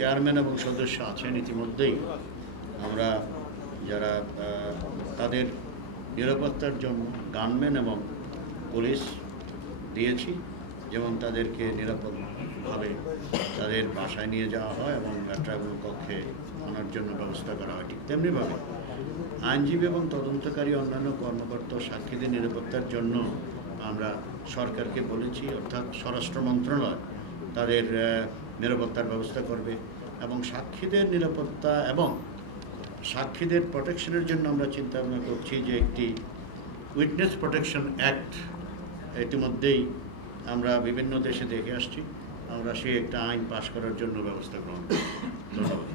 Chairman এবং সদস্য আছেন ইতিমধ্যেই আমরা যারা তাদের নিরাপত্তার জন্য গানম্যান এবং পুলিশ দিয়েছি, যেমন তাদেরকে নিরাপদভাবে তাদের বাসায় নিয়ে যাওয়া হয় এবং ট্রাইব্যুনাল কক্ষে আনার জন্য ব্যবস্থা করা হয়। ঠিক তেমনিভাবে আইনজীবী এবং তদন্তকারী অন্যান্য কর্মকর্তা সাক্ষীদের নিরাপত্তার জন্য আমরা সরকারকে বলেছি, অর্থাৎ স্বরাষ্ট্র মন্ত্রণালয় তাদের নিরাপত্তার ব্যবস্থা করবে এবং সাক্ষীদের নিরাপত্তা এবং সাক্ষীদের প্রোটেকশনের জন্য আমরা চিন্তা ভাবনা করছি যে একটি উইটনেস প্রোটেকশন অ্যাক্ট ইতিমধ্যেই আমরা বিভিন্ন দেশে দেখে আসছি, আমরা সেই একটা আইন পাশ করার জন্য ব্যবস্থা গ্রহণ করি। ধন্যবাদ।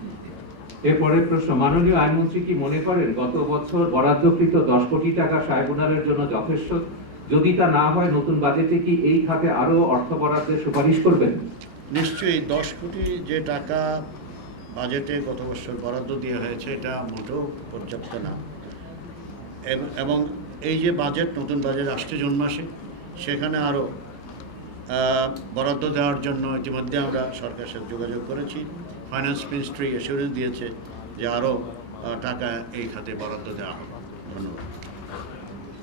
এরপরের প্রশ্ন, মাননীয় আইনমন্ত্রী কি মনে করেন গত বছর বরাদ্দকৃত 10 কোটি টাকা ট্রাইব্যুনালের জন্য যথেষ্ট? যদি তা না হয়, নতুন বাজেটে কি এই খাতে আরও অর্থ বরাদ্দের সুপারিশ করবেন? নিশ্চয়ই 10 কোটি যে টাকা বাজেটে গত বছর বরাদ্দ দেওয়া হয়েছে এটা মোটেও পর্যাপ্ত না, এবং এই যে বাজেট, নতুন বাজেট আসছে জুন মাসে, সেখানে আরও বরাদ্দ দেওয়ার জন্য ইতিমধ্যে আমরা সরকারের সাথে যোগাযোগ করেছি। ফাইন্যান্স মিনিস্ট্রি অ্যাসুরেন্স দিয়েছে যে আরও টাকা এই খাতে বরাদ্দ দেওয়া হবে। ধন্যবাদ।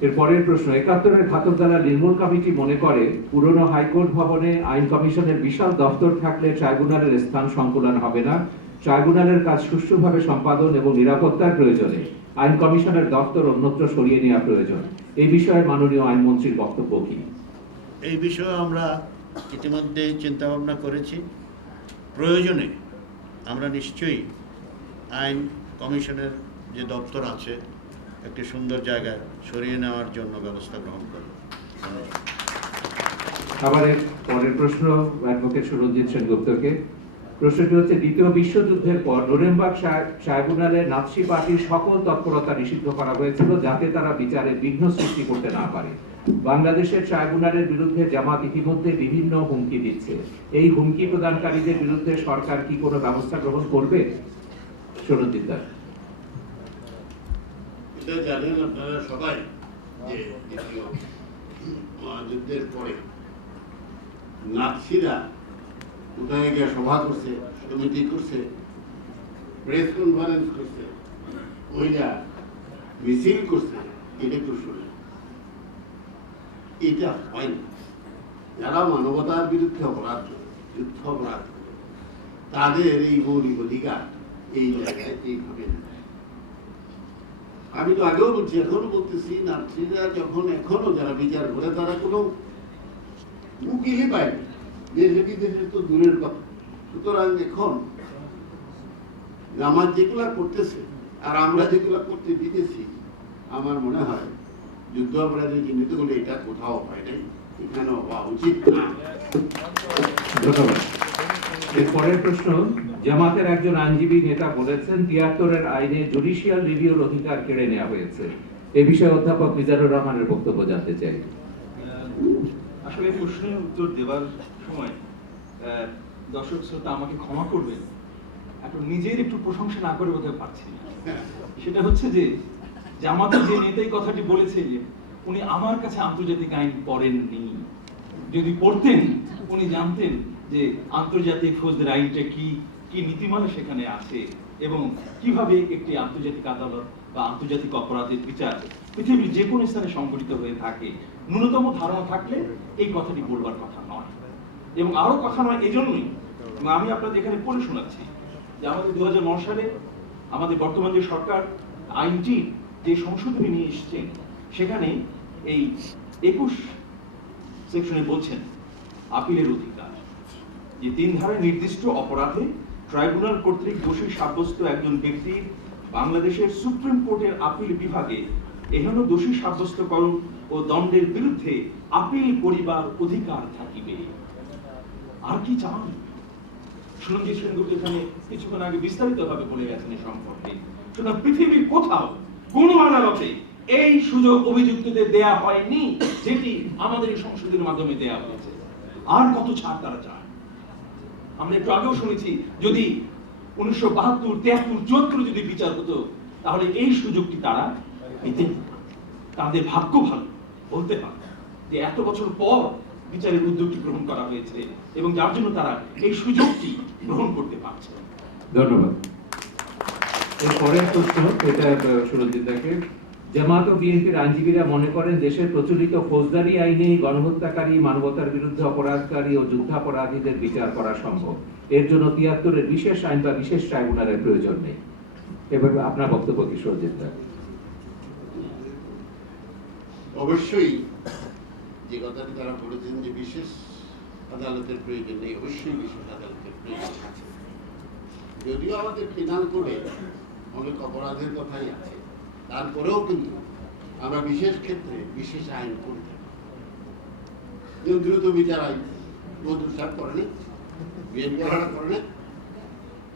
এরপরের প্রশ্ন, 71-এর ঘাতক দালাল নির্মূল কমিটি মনে করে পুরনো হাইকোর্ট ভবনে আইন কমিশনের বিশাল দপ্তর থাকলে ট্রাইব্যুনালের স্থান সংকুলান হবে না। ট্রাইব্যুনালের কাজ সুষ্ঠুভাবে সম্পাদন এবং নিরাপত্তার প্রয়োজনে আইন কমিশনের দপ্তর অন্যত্র সরিয়ে নেওয়া প্রয়োজন। এই বিষয়ে মাননীয় আইনমন্ত্রীর বক্তব্য কি? এই বিষয়ে আমরা ইতিমধ্যেই চিন্তাভাবনা করেছি। প্রয়োজনে আমরা নিশ্চয়ই আইন কমিশনের যে দপ্তর আছে একটি সুন্দর জায়গায় সরিয়ে নেওয়ার জন্য ব্যবস্থা গ্রহণ করব। আবার পরের প্রশ্ন অ্যাডভোকেট সুরঞ্জিত সেনগুপ্তকে। প্রশ্নটি হচ্ছে, দ্বিতীয় বিশ্বযুদ্ধের পর নুরেমবার্গ ট্রাইব্যুনালে নাৎসি পার্টির সকল তৎপরতা নিষিদ্ধ করা হয়েছিল যাতে তারা বিচারে বিঘ্ন সৃষ্টি করতে না পারে। বাংলাদেশের ট্রাইব্যুনালের বিরুদ্ধে জামাত ইতিমধ্যে বিভিন্ন হুমকি দিচ্ছে। এই হুমকি প্রদানকারীদের বিরুদ্ধে সরকার কি কোনো ব্যবস্থা গ্রহণ করবে? সুরঞ্জিত দাস। এটা জানেন আপনারা সবাই যে দ্বিতীয় মহাযুদ্ধের পরে নাৎসিরা কোথায় গিয়ে সভা করছে, সমিতি করছে, প্রেস কনফারেন্স করছে, ওইটা মিছিল করছে, এটা একটু শুনে। এটা হয় না। যারা মানবতার বিরুদ্ধে অপরাধ করে, যুদ্ধ অপরাধ করে, তাদের এই মৌলিক অধিকার এই জায়গায় এইভাবে না। আমি তো আগেও বলছি, এখনো বলতেছি, নাৎসিরা যখন এখনো যারা বিচার করে তারা কোনো উকিলই পায়নি, দেশে বিদেশে তো দূরের কথা। সুতরাং এখন জামাত যেগুলা করতেছে আর আমরা যেগুলা করতে দিতেছি, আমার মনে হয় যুদ্ধ অপরাধী চিহ্নিত করলে এটা কোথাও হয় নাই, এখানে হওয়া উচিত না। ধন্যবাদ। এরপরের প্রশ্ন, জামাতের একজন আইনজীবী নেতা বলেছেন 73-এর আইনে জুডিশিয়াল রিভিউর অধিকার কেড়ে নেওয়া হয়েছে। এ বিষয়ে অধ্যাপক মিজানুর রহমানের বক্তব্য জানতে চাই। আসলে প্রশ্নের উত্তর দেওয়ার সময় দর্শক শ্রোতা আমাকে ক্ষমা করবেন, একটু নিজের একটু প্রশংসা না করে বোধহয় পারছি না। সেটা হচ্ছে যে জামাতের যে নেতাই কথাটি বলেছে যে উনি আমার কাছে আন্তর্জাতিক আইন পড়েননি। যদি পড়তেন উনি জানতেন যে আন্তর্জাতিক ফৌজদারি আইনটা কি কি নীতিমালা সেখানে আছে এবং কিভাবে একটি আন্তর্জাতিক আদালত বা আন্তর্জাতিক অপরাধের বিচার পৃথিবীর যে কোনো স্থানে সংঘটিত হয়ে থাকে। ন্যূনতম ধারণা থাকলে এই কথাটি বলবার কথা নয়, এবং আরো কথা নয় এজন্যই আমি আপনাদের এখানে পড়ে শোনাচ্ছি যে আমাদের 2009 সালে আমাদের বর্তমান যে সরকার আইনটি যে সংশোধনী নিয়ে এসেছেন, সেখানে এই 21 সেকশনে বলছেন আপিলের অধিকার, যে 3 ধারায় নির্দিষ্ট অপরাধে ট্রাইব্যুনাল কর্তৃক দোষী সাব্যস্ত একজন ব্যক্তির বাংলাদেশের সুপ্রিম কোর্টের আপিল বিভাগে এহেন দোষী সাব্যস্তকরণ ও দণ্ডের বিরুদ্ধে আপিল করিবার অধিকার থাকিবে। আর কি চান? সুরঞ্জিত সেনগুপ্ত এখানে কিছুক্ষণ আগে বিস্তারিতভাবে বলে গেছেন এই সম্পর্কে। সুতরাং পৃথিবীর কোথাও কোন আদালতে এই সুযোগ অভিযুক্তদের দেয়া হয়নি যেটি আমাদের এই সংশোধনের মাধ্যমে দেয়া হয়েছে। আর কত ছাড় তারা চায়? আমরা একটু আগেও শুনেছি, যদি 1972, 73, 74 যদি বিচার হতো তাহলে এই সুযোগটি তারা পেতেন। তাদের ভাগ্য ভালো বলতে পারে যে এত বছর পর বিচারের উদ্যোগটি গ্রহণ করা হয়েছে এবং যার জন্য তারা এই সুযোগটি গ্রহণ করতে পারছে। ধন্যবাদ। এর পরের প্রশ্ন, এটা সুরজিৎ দাকে। জামাত ও বিএনপির আইনজীবীরা মনে করেন দেশের প্রচলিত ফৌজদারি আইনে গণহত্যাকারী, মানবতার বিরুদ্ধে অপরাধকারী ও যুদ্ধাপরাধীদের বিচার করা সম্ভব। এর জন্য ৭৩-এর বিশেষ আইন বা বিশেষ ট্রাইব্যুনালের প্রয়োজন নেই। এবার আপনার বক্তব্য কি সুরজিৎ দা? অবশ্যই যে কথাটি তারা বলেছেন যে বিশেষ আদালতের প্রয়োজন নেই, অবশ্যই বিশেষ আদালতের প্রয়োজন আছে। যদিও আমাদের পেনাল কোডে অনেক অপরাধের কথাই আছে, তারপরেও কিন্তু আমরা বিশেষ ক্ষেত্রে বিশেষ আইন করে থাকি। যেমন দ্রুত বিচার আইন মধুর সাহেব করেনি, বিএনপি করেনি।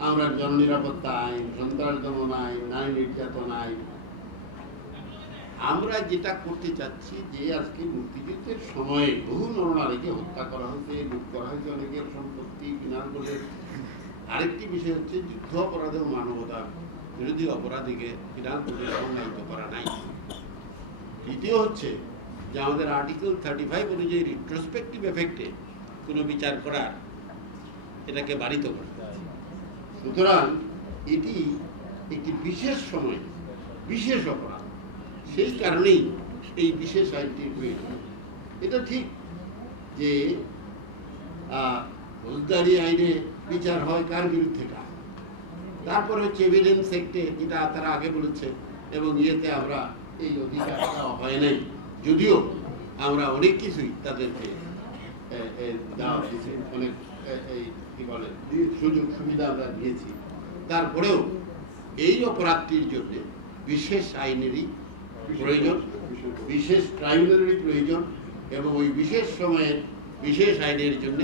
আমরা জননিরাপত্তা আইন, সন্ত্রাস দমন আইন, নারী নির্যাতন আইন। আমরা যেটা করতে চাচ্ছি যে আজকে মুক্তিযুদ্ধের সময়ে বহু নরনারীকে হত্যা করা হয়েছে, লুট করা হয়েছে অনেকের সম্পত্তি, বিনাশ করে। আরেকটি বিষয় হচ্ছে যুদ্ধ অপরাধ ও মানবতা বিরোধী অপরাধীকে বিনাশ করে সংজ্ঞায়িত করা নাই। দ্বিতীয় হচ্ছে যে আমাদের আর্টিকেল 35 অনুযায়ী রিট্রোস্পেক্টিভ এফেক্টে কোনো বিচার করার এটাকে বারিত করে। সুতরাং এটি একটি বিশেষ সময় বিশেষ অপরাধ, সেই কারণেই এই বিশেষ আইনটির প্রয়োজন। এটা ঠিক যে ফৌজদারি আইনে বিচার হয় কার বিরুদ্ধে কার, তারপরে হচ্ছে এভিডেন্স অ্যাক্টে, যেটা তারা আগে বলেছে, এবং ইয়েতে আমরা এই অধিকারটা হয় নাই, যদিও আমরা অনেক কিছুই তাদেরকে দেওয়া হয়েছে, অনেক এই কি বলে সুযোগ সুবিধা আমরা দিয়েছি। তারপরেও এই অপরাধটির জন্য বিশেষ আইনেরই প্রয়োজন, বিশেষ ট্রাইব্যুনালেরই প্রয়োজন, এবং ওই বিশেষ সময়ে বিশেষ আইনের জন্য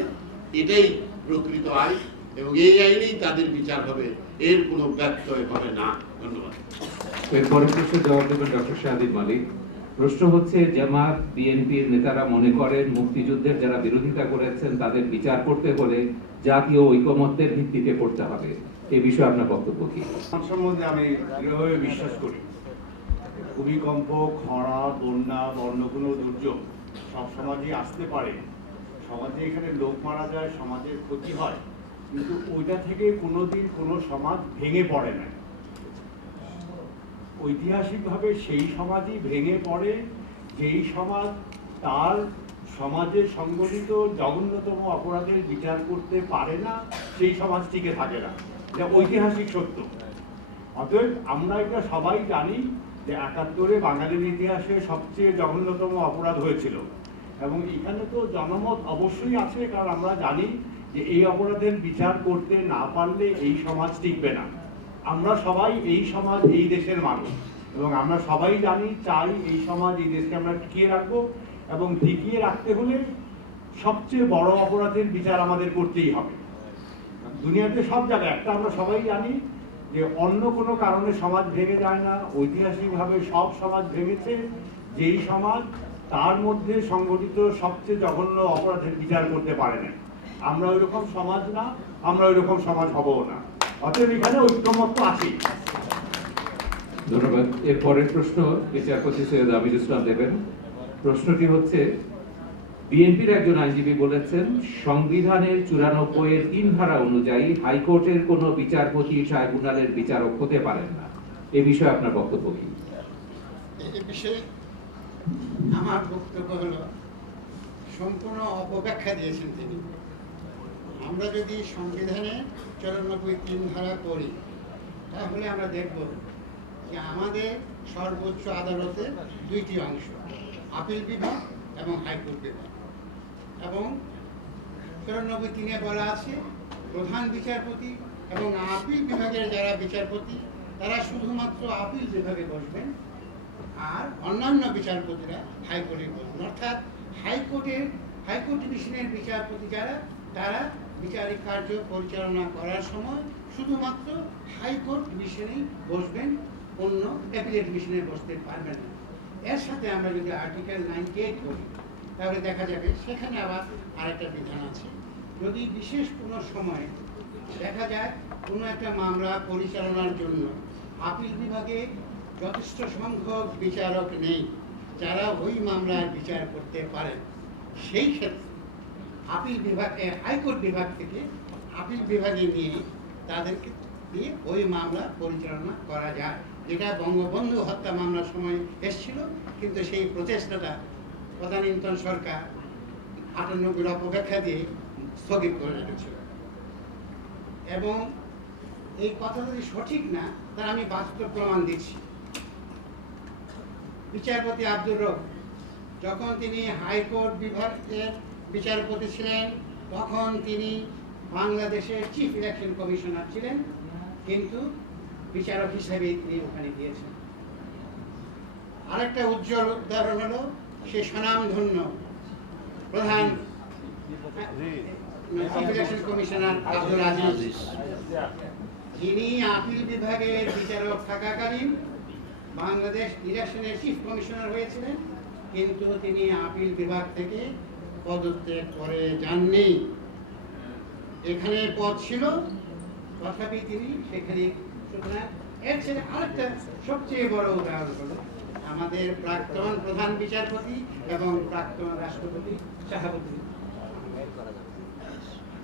এটাই প্রকৃত আইন, এবং এই আইনেই তাদের বিচার হবে, এর কোনো ব্যত্যয় হবে না। ধন্যবাদ। এরপরের প্রশ্নের জবাব দেবেন ডক্টর শাহাদিদ মালিক। প্রশ্ন হচ্ছে, জামাত বিএনপির নেতারা মনে করেন মুক্তিযুদ্ধের যারা বিরোধিতা করেছেন তাদের বিচার করতে হলে জাতীয় ঐকমত্যের ভিত্তিতে করতে হবে। এ বিষয়ে আপনার বক্তব্য কি? সম্বন্ধে আমি দৃঢ়ভাবে বিশ্বাস করি। ভূমিকম্প, খরা, বন্যা, অন্য কোনো দুর্যোগ সব সমাজেই আসতে পারে। সমাজে এখানে লোক মারা যায়, সমাজের ক্ষতি হয়, কিন্তু ওইটা থেকে কোনোদিন কোনো সমাজ ভেঙে পড়ে না। ঐতিহাসিকভাবে সেই সমাজই ভেঙে পড়ে যেই সমাজ তার সমাজে সংগঠিত জঘন্যতম অপরাধের বিচার করতে পারে না, সেই সমাজ টিকে থাকে না। এটা ঐতিহাসিক সত্য। অতএব আমরা এটা সবাই জানি যে ৭১-এ বাঙালির ইতিহাসে সবচেয়ে জঘন্যতম অপরাধ হয়েছিল, এবং এখানে তো জনমত অবশ্যই আছে, কারণ আমরা জানি যে এই অপরাধের বিচার করতে না পারলে এই সমাজ টিকবে না। আমরা সবাই এই সমাজ, এই দেশের মানুষ, এবং আমরা সবাই জানি চাই এই সমাজ, এই দেশকে আমরা টিকিয়ে রাখবো, এবং টিকিয়ে রাখতে হলে সবচেয়ে বড় অপরাধের বিচার আমাদের করতেই হবে। দুনিয়াতে সব জায়গায় একটা আমরা সবাই জানি যে অন্য কোনো কারণে সমাজ ভেঙে যায় না। ঐতিহাসিকভাবে সব সমাজ ভেঙেছে যেই সমাজ তার মধ্যে সংগঠিত সবচেয়ে জঘন্য অপরাধের বিচার করতে পারে না। আমরা ওইরকম সমাজ না, আমরা ওইরকম সমাজ হবও না। অতএব এখানে ঐক্যমত্য আছে। ধন্যবাদ। এর পরের প্রশ্ন বিচারপতি সৈয়দ আমিরুল ইসলাম দেবেন। প্রশ্নটি হচ্ছে, বিএনপির একজন আইনজীবী বলেছেন সংবিধানের ৯৪-এর ৩ ধারা অনুযায়ী হাইকোর্টের কোনো বিচারপতি ট্রাইব্যুনালের বিচারক হতে পারেন না। এ বিষয়ে আপনার বক্তব্য কি? এ বিষয়ে আমার বক্তব্য হলো, সম্পূর্ণ অপব্যাখ্যা দিয়েছেন তিনি। আমরা যদি সংবিধানে ৯৪-৩ ধারা করি, তাহলে আমরা দেখব যে আমাদের সর্বোচ্চ আদালতের ২টি অংশ, আপিল বিভাগ এবং হাইকোর্ট বিভাগ। এবং ৯৪-৩-এ বলা আছে প্রধান বিচারপতি এবং আপিল বিভাগের যারা বিচারপতি তারা শুধুমাত্র আপিল বিভাগে বসবেন, আর অন্যান্য বিচারপতিরা হাইকোর্টে বসবেন। অর্থাৎ হাইকোর্ট ডিভিশনের বিচারপতি যারা, তারা বিচারিক কার্য পরিচালনা করার সময় শুধুমাত্র হাইকোর্ট ডিভিশনেই বসবেন, অন্য অ্যাপিলেট ডিভিশনে বসতে পারবেন না। এর সাথে আমরা যদি আর্টিকেল 98 করি, তাহলে দেখা যাবে সেখানে আবার আরেকটা বিধান আছে। যদি বিশেষ কোনো সময় দেখা যায় কোনো একটা মামলা পরিচালনার জন্য আপিল বিভাগে যথেষ্ট সংখ্যক বিচারক নেই যারা ওই মামলার বিচার করতে পারেন, সেই ক্ষেত্রে আপিল বিভাগ হাইকোর্ট বিভাগ থেকে আপিল বিভাগে নিয়ে তাদেরকে দিয়ে ওই মামলা পরিচালনা করা যায়, যেটা বঙ্গবন্ধু হত্যা মামলার সময় এসেছিল, কিন্তু সেই প্রচেষ্টাটা তদানীন্তন সরকার 98 অপব্যাখ্যা দিয়ে স্থগিত করে রেখেছিল। এবং এই কথা যদি সঠিক না, তার আমি বাস্তব প্রমাণ দিচ্ছি। বিচারপতি আব্দুর রব যখন তিনি হাইকোর্ট বিভাগের বিচারপতি ছিলেন, তখন তিনি বাংলাদেশের চিফ ইলেকশন কমিশনার ছিলেন, কিন্তু বিচারক হিসেবে তিনি ওখানে গিয়েছেন। আরেকটা উজ্জ্বল উদাহরণ হলো সে স্বনামধন্য প্রধান chief election commissioner Abdul Aziz, যিনি আপিল বিভাগের বিচারক থাকাকালীন বাংলাদেশ ইলেকশনের চিফ কমিশনার হয়েছিলেন, কিন্তু তিনি আপিল বিভাগ থেকে পদত্যাগ করে যাননি। এখানে পদ ছিল, তথাপি তিনি সেখানে। সুতরাং এর ছেড়ে আরেকটা সবচেয়ে বড় উদাহরণ হলো আমাদের প্রাক্তন প্রধান বিচারপতি এবং প্রাক্তন রাষ্ট্রপতি শাহাবুদ্দিন।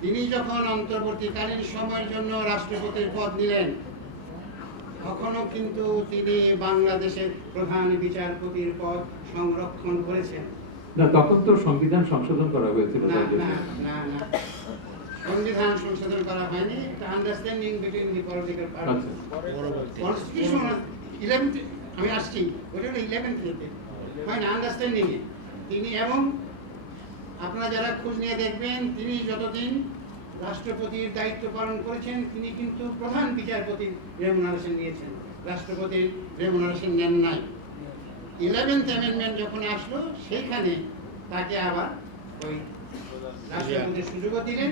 তিনি যখন অন্তর্বর্তীকালীন সময়ের জন্য রাষ্ট্রপতির পদ নিলেন, তখনও কিন্তু তিনি বাংলাদেশের প্রধান বিচারপতির পদ সংরক্ষণ করেছেন। না, তখন তো সংবিধান সংশোধন করা হয়েছিল। না না না না, সংবিধান সংশোধন করা হয়নি। এটা understanding between the political party. Constitution 11 আমি আসছি, ওটা হলো 11 থেকে হয় না, আন্ডারস্ট্যান্ডিং এ তিনি। এবং আপনারা যারা খোঁজ নিয়ে দেখবেন, তিনি যতদিন রাষ্ট্রপতির দায়িত্ব পালন করেছেন, তিনি কিন্তু প্রধান বিচারপতির রেমুনারেশন নিয়েছেন, রাষ্ট্রপতির রেমুনারেশন নেন নাই। 11th অ্যামেন্ডমেন্ট যখন আসলো, সেইখানে তাকে আবার ওই রাষ্ট্রপতির সুযোগও দিলেন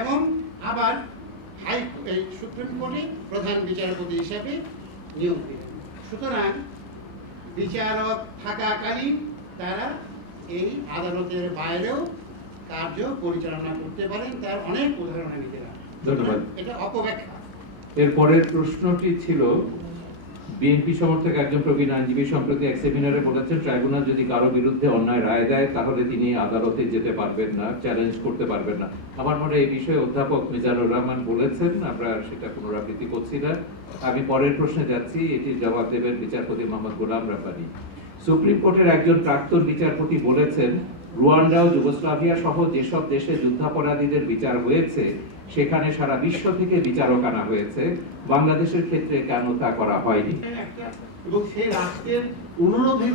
এবং আবার সুপ্রিম কোর্টে প্রধান বিচারপতি হিসেবে নিয়োগ দিলেন। সুতরাং বিচারক থাকাকালীন তারা এই আদালতের বাইরেও কার্য পরিচালনা করতে পারেন, তার অনেক উদাহরণ আমি দিলাম। ধন্যবাদ। এটা অপব্যাখ্যা। এর পরের প্রশ্নটি ছিল, বিএনপি সমর্থক একজন প্রবীণ আইনজীবী সম্প্রতি এক সেমিনারে বলেছেন, ট্রাইব্যুনাল যদি কারো বিরুদ্ধে অন্যায় রায় দেয়, তাহলে তিনি আদালতে যেতে পারবেন না, চ্যালেঞ্জ করতে পারবেন না। আমার মনে এই বিষয়ে অধ্যাপক মিজানুর রহমান বলেছেন, আমরা সেটা পুনরাবৃত্তি করছি না। আমি পরের প্রশ্নে যাচ্ছি, এটির জবাব দেবেন বিচারপতি মোহাম্মদ গোলাম রাব্বানী। সুপ্রিম কোর্টের একজন প্রাক্তন বিচারপতি বলেছেন, রুয়ান্ডা ও যুগোস্লাভিয়া সহ যেসব দেশে যুদ্ধাপরাধীদের বিচার হয়েছে, সেখানে সারা বিশ্ব থেকে বিচারক আনা হয়েছে, বাংলাদেশের ক্ষেত্রে কেন তা করা হয়নি? এবং সেই রাষ্ট্রের অনুরোধে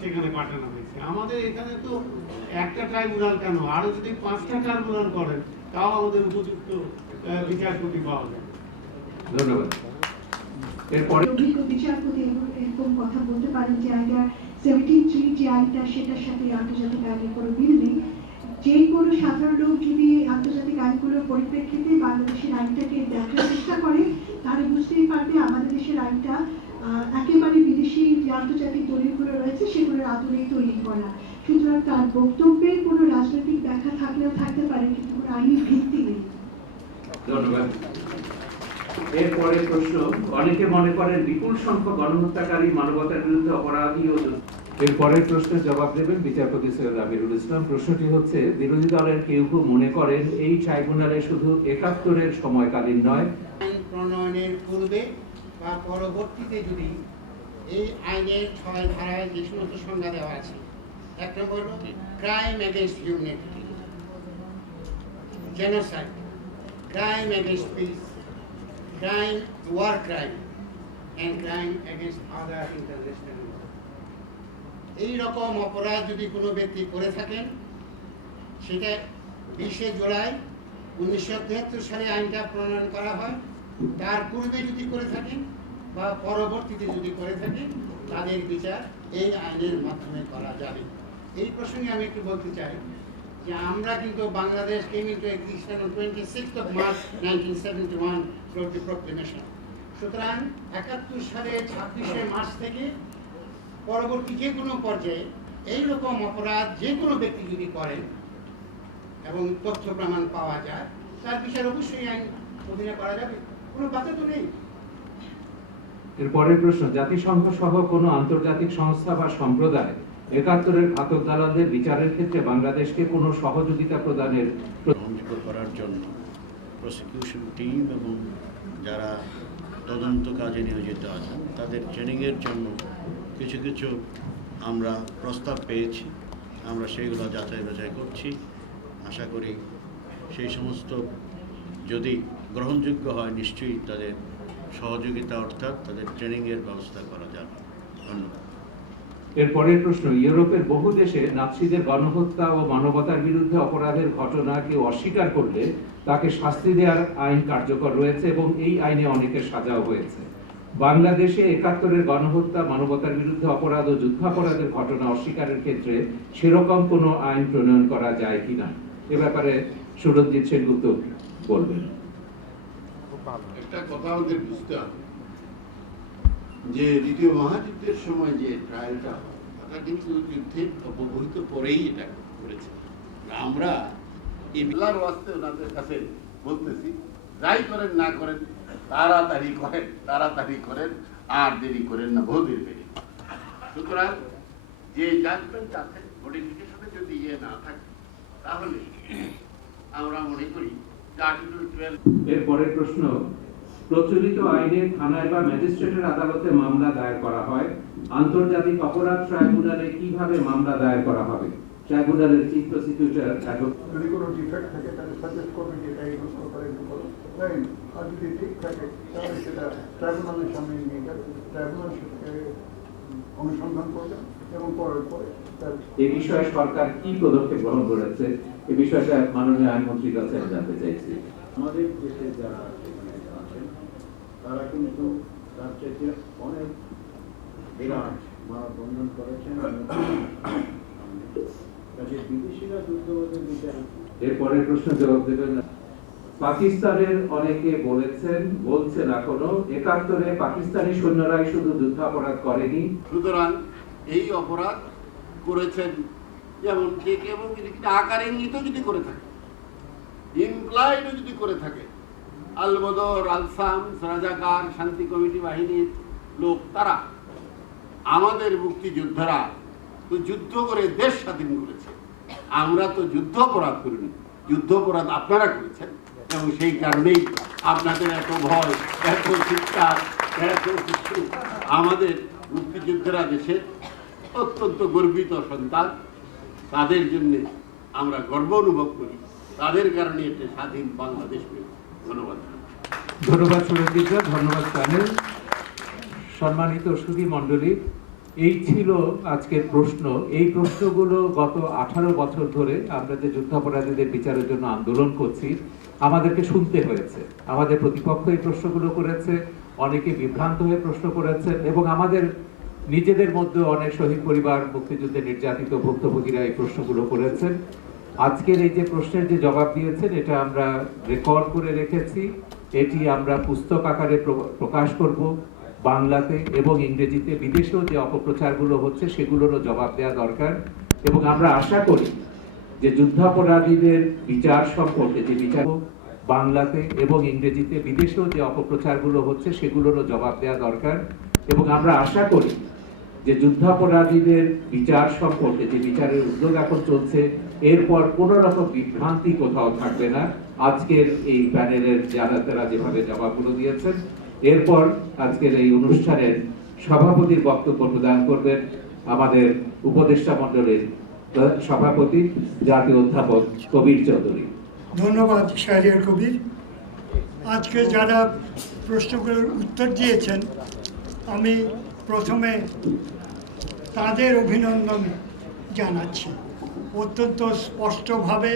সেখানে পাঠানো হয়েছে। আমাদের এখানে তো একটা ট্রাইব্যুনাল কেন, আরো যদি 5টা ট্রাইব্যুনাল করেন, তাও আমাদের উপযুক্ত বিচারপতি পাওয়া যায়। ধন্যবাদ। এরপরে অভিজ্ঞ বিচারপতি এরকম কথা বলতে পারেন যে আইডার 73 যে আইনটা, সেটার সাথে আন্তর্জাতিক আইনের কোনো মিল নেই। যে কোনো সাধারণ লোক যদি আন্তর্জাতিক আইনগুলোর পরিপ্রেক্ষিতে বাংলাদেশের আইনটাকে দেখার চেষ্টা করে, তাহলে বুঝতেই পারবে আমাদের দেশের আইনটা একেবারে বিদেশি যে আন্তর্জাতিক দলিলগুলো রয়েছে সেগুলোর আদলেই তৈরি করা। সুতরাং তার বক্তব্যের কোনো রাজনৈতিক ব্যাখ্যা থাকলেও থাকতে পারে, কিন্তু কোনো আইনি ভিত্তি নেই। ধন্যবাদ। এরপরে প্রশ্ন, অনেকে মনে করেন বিপুল সংখ্যক গণহত্যাকারী মানবতার বিরুদ্ধে অপরাধী ও এরপরের প্রশ্নের জবাব দেবেন বিচারপতি সৈয়দ আমিরুল ইসলাম। প্রশ্নটি হচ্ছে, বিরোধী দলের কেউ কেউ মনে করেন এই ট্রাইব্যুনালে শুধু 71-এর সময়কালীন নয়, আইন প্রণয়নের পূর্বে বা পরবর্তীতে যদি এই আইনের 6 ধারায় যে সমস্ত সংজ্ঞা দেওয়া আছে, এক নম্বর হলো crime against humanity, genocide, crime against peace, crime war crime and crime against other international law. এই রকম অপরাধ যদি কোনো ব্যক্তি করে থাকেন, সেটা 20শে জুলাই 1973 সালে আইনটা প্রণয়ন করা হয়, তার পূর্বে যদি করে থাকেন বা পরবর্তীতে যদি করে থাকেন, তাদের বিচার এই আইনের মাধ্যমে করা যাবে। এই প্রসঙ্গে আমি একটু বলতে চাই যে আমরা কিন্তু Bangladesh came into existence on 26th of March 1971 through the proclamation. সুতরাং 71 সালে 26শে মার্চ থেকে পরবর্তী যে কোনো পর্যায়ে এই রকম অপরাধ যে কোনো ব্যক্তি যদি করেন এবং তথ্য প্রমাণ পাওয়া যায়, তার বিচার অবশ্যই আইন অধীনে করা যাবে, কোনো বাধা তো নেই। এরপরের প্রশ্ন, জাতিসংঘ সহ কোনো আন্তর্জাতিক সংস্থা বা সম্প্রদায় একাত্তরের ঘাতক দালালদের বিচারের ক্ষেত্রে বাংলাদেশকে কোনো সহযোগিতা প্রদানের গ্রহণযোগ্য করার জন্য প্রসিকিউশন টিম এবং যারা তদন্ত কাজে নিয়োজিত আছেন তাদের ট্রেনিংয়ের জন্য কিছু কিছু আমরা প্রস্তাব পেয়েছি। আমরা সেইগুলো যাচাই বাছাই করছি। আশা করি সেই সমস্ত যদি গ্রহণযোগ্য হয় নিশ্চয়ই তাদের সহযোগিতা অর্থাৎ তাদের ট্রেনিংয়ের ব্যবস্থা করা যাবে। ধন্যবাদ। এর পরের প্রশ্ন, ইউরোপের বহু দেশে নাৎসিদের গণহত্যা ও মানবতার বিরুদ্ধে অপরাধের ঘটনা কেউ অস্বীকার করলে তাকে শাস্তি দেওয়ার আইন কার্যকর রয়েছে এবং এই আইনে অনেকের সাজাও হয়েছে। বাংলাদেশে একাত্তরের গণহত্যা, মানবতার বিরুদ্ধে অপরাধ ও যুদ্ধাপরাধের ঘটনা অস্বীকারের ক্ষেত্রে সেরকম কোনো আইন প্রণয়ন করা যায় কিনা, এ ব্যাপারে সুরঞ্জিত সেনগুপ্ত বলবেন। একটা কথা আমাদের বুঝতে হবে যে দ্বিতীয় মহাযুদ্ধের সময় যে ট্রায়ালটা হয় এটা কিন্তু যুদ্ধের অব্যবহিত পরেই এটা করেছে। আমরা এই বিলার ওয়াস্তে ওনাদের কাছে বলতেছি, যাই করেন না করেন তাড়াতাড়ি করেন আর দেরি করেন না, বহু দেরি। সুতরাং যে জাজমেন্ট আছে মডিফিকেশনে যদি না থাকে তাহলে আমরা মনে করি আর্টিকেল 12। এর পরের প্রশ্ন, প্রচলিত আইনে থানায় বা ম্যাজিস্ট্রেটের আদালতে মামলা দায়ের করা হয়, আন্তর্জাতিক অপরাধ ট্রাইব্যুনালে কিভাবে মামলা দায়ের করা হবে? ট্রাইব্যুনালের চিফ প্রসিকিউটর যদি কোনো ডিফেক্ট থাকে তাহলে সাজেস্ট করবেন যে এটা এই প্রশ্ন করে একটু করো, তাই আর যদি ঠিক থাকে তাহলে সেটা ট্রাইব্যুনালের সামনে নিয়ে যাবে, ট্রাইব্যুনাল সেটাকে অনুসন্ধান করবে এবং পরে তার এই বিষয়ে সরকার কি পদক্ষেপ গ্রহণ করেছে, এই বিষয়টা মাননীয় আইনমন্ত্রীর কাছে আমি জানতে চাইছি। আমাদের দেশে যারা এখানে আছেন তারা কিন্তু তার চাইতে অনেক বিরাট মানববন্ধন করেছেন। বিদেশিরা যুদ্ধবাদের বিচার। এরপরের প্রশ্ন জবাব দেবেন। পাকিস্তানের অনেকে বলছেন এখনো ৭১-এ পাকিস্তানি সৈন্যরাই শুধু যুদ্ধাপরাধ করেনি। সুতরাং এই অপরাধ করেছেন যেমন কে এবং আকারে ইঙ্গিত যদি করে থাকে, ইমপ্লয়েডও যদি করে থাকে, আল বদর, আল শামস, রাজাকার, শান্তি কমিটি বাহিনীর লোক, তারা আমাদের মুক্তিযোদ্ধারা তো যুদ্ধ করে দেশ স্বাধীন করেছে। আমরা তো যুদ্ধ অপরাধ করিনি, যুদ্ধ অপরাধ আপনারা করেছেন এবং সেই কারণেই আপনাদের এত ভয়, এত চিৎকার, এত কিছু। আমাদের মুক্তিযোদ্ধারা দেশের অত্যন্ত গর্বিত সন্তান, তাদের জন্য আমরা গর্ব অনুভব করি, তাদের কারণে একটা স্বাধীন বাংলাদেশ পেল। ধন্যবাদ। ধন্যবাদ সুরঞ্জিত, ধন্যবাদ প্যানেল। সম্মানিত সুধী মণ্ডলী, এই ছিল আজকের প্রশ্ন। এই প্রশ্নগুলো গত 18 বছর ধরে আমরা যে যুদ্ধাপরাধীদের বিচারের জন্য আন্দোলন করছি আমাদেরকে শুনতে হয়েছে। আমাদের প্রতিপক্ষ এই প্রশ্নগুলো করেছে, অনেকে বিভ্রান্ত হয়ে প্রশ্ন করেছেন এবং আমাদের নিজেদের মধ্যে অনেক শহীদ পরিবার, মুক্তিযুদ্ধে নির্যাতিত ভুক্তভোগীরা এই প্রশ্নগুলো করেছেন। আজকের এই যে প্রশ্নের যে জবাব দিয়েছেন এটা আমরা রেকর্ড করে রেখেছি, এটি আমরা পুস্তক আকারে প্রকাশ করব বাংলাতে এবং ইংরেজিতে। বিদেশেও যে অপপ্রচারগুলো হচ্ছে সেগুলোরও জবাব দেওয়া দরকার এবং আমরা আশা করি যে যুদ্ধাপরাধীদের বিচার সম্পর্কে যে বিচার বাংলাতে এবং ইংরেজিতে, বিদেশেও যে অপপ্রচারগুলো হচ্ছে সেগুলোরও জবাব দেওয়া দরকার এবং আমরা আশা করি যে যুদ্ধাপরাধীদের বিচার সম্পর্কে যে বিচারের উদ্যোগ এখন চলছে এরপর কোনো রকম বিভ্রান্তি কোথাও থাকবে না। আজকের এই প্যানেলের যারা যেভাবে জবাবগুলো দিয়েছেন, এরপর আজকের এই অনুষ্ঠানের সভাপতির বক্তব্য প্রদান করবেন আমাদের উপদেষ্টা মণ্ডলীর সভাপতি জাতীয় অধ্যাপক কবির চৌধুরী। ধন্যবাদ শাহরিয়ার কবির। আজকে যারা প্রশ্নগুলোর উত্তর দিয়েছেন আমি প্রথমে তাদের অভিনন্দন জানাচ্ছি। অত্যন্ত স্পষ্টভাবে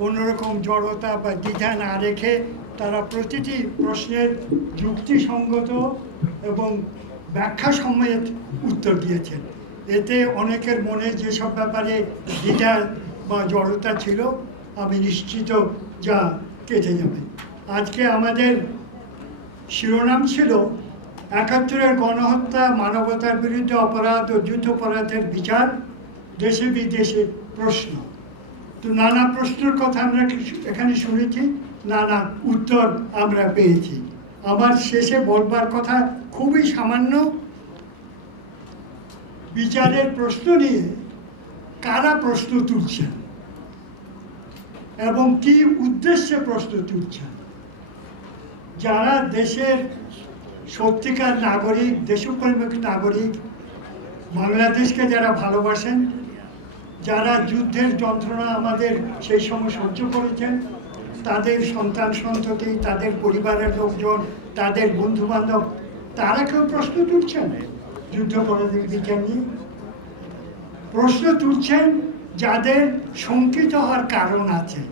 কোনো রকম জড়তা বা দ্বিধা না রেখে তারা প্রতিটি প্রশ্নের যুক্তিসঙ্গত এবং ব্যাখ্যা সমেত উত্তর দিয়েছেন। এতে অনেকের মনে যেসব ব্যাপারে দ্বিধা বা জড়তা ছিল আমি নিশ্চিত যা কেটে যাবে। আজকে আমাদের শিরোনাম ছিল ৭১-এর গণহত্যা, মানবতার বিরুদ্ধে অপরাধ ও যুদ্ধাপরাধের বিচার, দেশে বিদেশে প্রশ্ন। তো নানা প্রশ্নের কথা আমরা এখানে শুনেছি, নানা উত্তর আমরা পেয়েছি। আমার শেষে বলবার কথা খুবই সামান্য। বিচারের প্রশ্ন নিয়ে কারা প্রশ্ন তুলছেন এবং কি উদ্দেশ্যে প্রশ্ন তুলছেন। যারা দেশের সত্যিকার নাগরিক, দেশপ্রেমিক নাগরিক, বাংলাদেশকে যারা ভালোবাসেন, যারা যুদ্ধের যন্ত্রণা আমাদের সেই সময় সহ্য করেছেন, তাদের সন্তান সন্ততি, তাদের পরিবারের লোকজন, তাদের বন্ধু বান্ধব, তারা কেউ প্রশ্ন তুলছেন যুদ্ধাপরাধীর বিচার নিয়ে? প্রশ্ন তুলছেন যাদের শঙ্কিত হওয়ার কারণ আছে,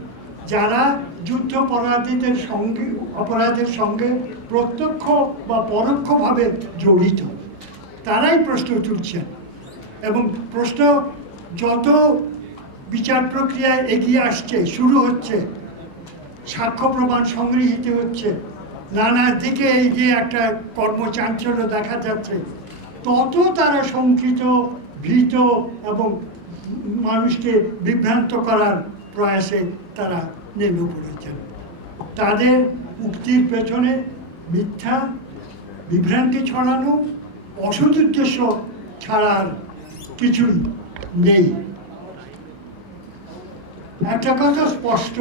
যারা যুদ্ধাপরাধীদের সঙ্গে, অপরাধের সঙ্গে প্রত্যক্ষ বা পরোক্ষভাবে জড়িত, তারাই প্রশ্ন তুলছেন। এবং প্রশ্ন যত বিচার প্রক্রিয়ায় এগিয়ে আসছে, শুরু হচ্ছে, সাক্ষ্য প্রমাণ সংগৃহীত হচ্ছে, নানা দিকে এগিয়ে একটা কর্মচাঞ্চল্য দেখা যাচ্ছে, তত তারা শঙ্কিত, ভীত এবং মানুষকে বিভ্রান্ত করার প্রয়াসে তারা নেমে পড়েছেন। তাদের উক্তির পেছনে মিথ্যা, বিভ্রান্তি ছড়ানো, অসৎ উদ্দেশ্য ছাড়ার কিছুই নেই। একটা কথা স্পষ্ট,